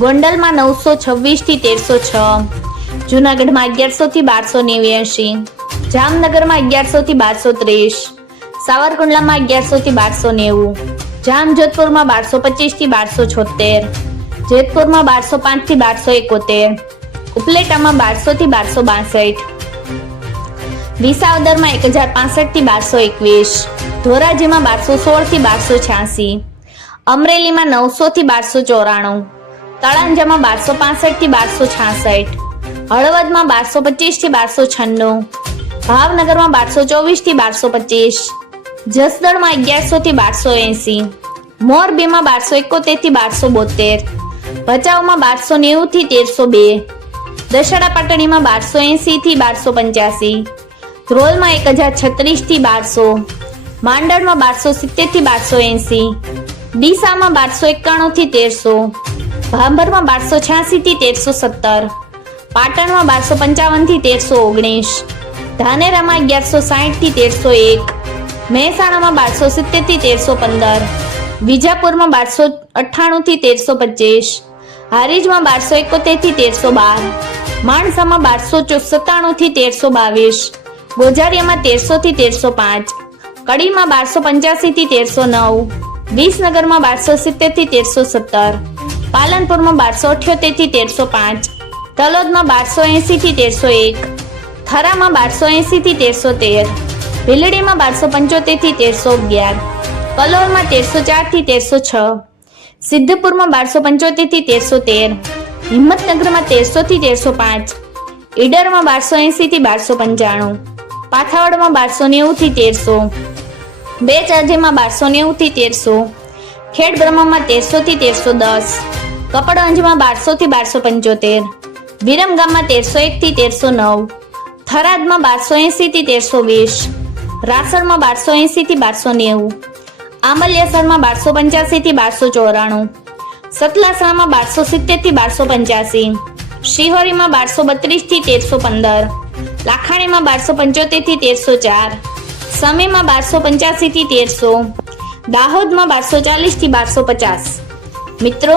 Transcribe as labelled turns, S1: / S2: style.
S1: ગોંડલમાં નવસો છવ્વીસથી તેરસો છ. જુનાગઢમાં અગિયારસો થી બારસો નેવ્યાસી જામનગરમાં અગિયારસો થી બારસો ત્રીસ. સાવરકુંડલામાં અગિયારસો થી બારસો નેવું. જામજોધપુરમાં બારસો પચીસથી બારસો છોતેર. જેતપુરમાં બારસો પાંચથી બારસો એકોતેર. ઉપલેટામાં બારસો થી બારસો બાસઠ. વિસાવદરમાં એક હજાર પાસઠથી બારસો એકવીસ. ધોરાજીમાં બારસો સોળથી બારસો છ્યાસી. અમરેલીમાં નવસો થી બારસો ચોરાણું. તળાંજામાં બારસો પાસઠથી બારસો છાસઠ, હળવદમાં બારસો પચીસથી બારસો છન્નું, ભાવનગરમાં બારસો ચોવીસથી બારસો પચીસ, જસદણમાં અગિયારસો થી બારસો એસી, મોરબીમાં બારસો એકોતેરથી બારસો બોતેર, ભચાઉમાં બારસો નેવું થી તેરસો બે દશેરા પાટણીમાં બારસો એસી થી બારસો પંચ્યાસી, ધ્રોલમાં એક હજાર છત્રીસથી બારસો, માંડળમાં બારસો સિત્તેરથી બારસો એસી, ડીસામાં બારસો એકાણું થી તેરસો ભાંભરમાં બારસો છ્યાસીથી તેરસો સત્તર, પાટણમાં બારસો પંચાવનથી તેરસો ઓગણીસ, ધાનેરામાં અગિયારસો સાહીઠથી તેરસો એક, મહેસાણામાં બારસો સિત્તેરથી તેરસો પંદર, વિજાપુરમાં બારસો અઠ્ઠાણું થી તેરસો પચીસ, હારીજમાં બારસો એકોતેરથી તેરસો બાર, માણસામાં બારસો સત્તાણું થી તેરસો બાવીસ ગોઝારિયામાં તેરસો થી તેરસો પાંચ, કડીમાં બારસો પંચ્યાસી થી તેરસો નવ, વિસનગરમાં બારસો સિત્તેરથી તેરસો સત્તર પાલનપુરમાં બારસો અઠ્યોતેરથી તેરસો પાંચ, તલોદમાં બારસો એસી થી તેરસો એક, થરામાં બારસો એસી થી તેરસો તેર, ભીલડીમાં બારસો પંચોતેરથી તેરસો અગિયાર, કલોલમાં તેરસો ચારથી તેરસો છ, સિદ્ધપુરમાં બારસો પંચોતેરથી તેરસો તેર, હિંમતનગરમાં તેરસો થી તેરસો પાંચ, ઈડરમાં બારસો એસી થી બારસો પંચાણું, પાથાવડમાં બારસો નેવું થી તેરસો બે ચારજીમાં બારસો નેવું થી તેરસો ખેડ બ્રહ્મામાં તેરસો થી તેરસો દસ કપડવંજમાં બારસો થી બારસો પંચોતેર વિરમગામમાં તેરસો એક થી તેરસો નવ, થરાદમાં બારસો એસી થી તેરસો વીસ, રાસણમાં બારસો એસી થી બારસો નેવું આંબલિયાસરમાં બારસો પંચ્યાસી થી બારસો ચોરાણું, સતલાસણામાં બારસો સિત્તેરથી બારસો પંચ્યાસી, શિહોરીમાં બારસો બત્રીસથી તેરસો પંદર, લાખાણીમાં બારસો પંચોતેરથી તેરસો ચાર, સમીમાં બારસો પંચ્યાસી થી તેરસો, દાહોદમાં બારસો ચાલીસથી બારસો પચાસ. મિત્રો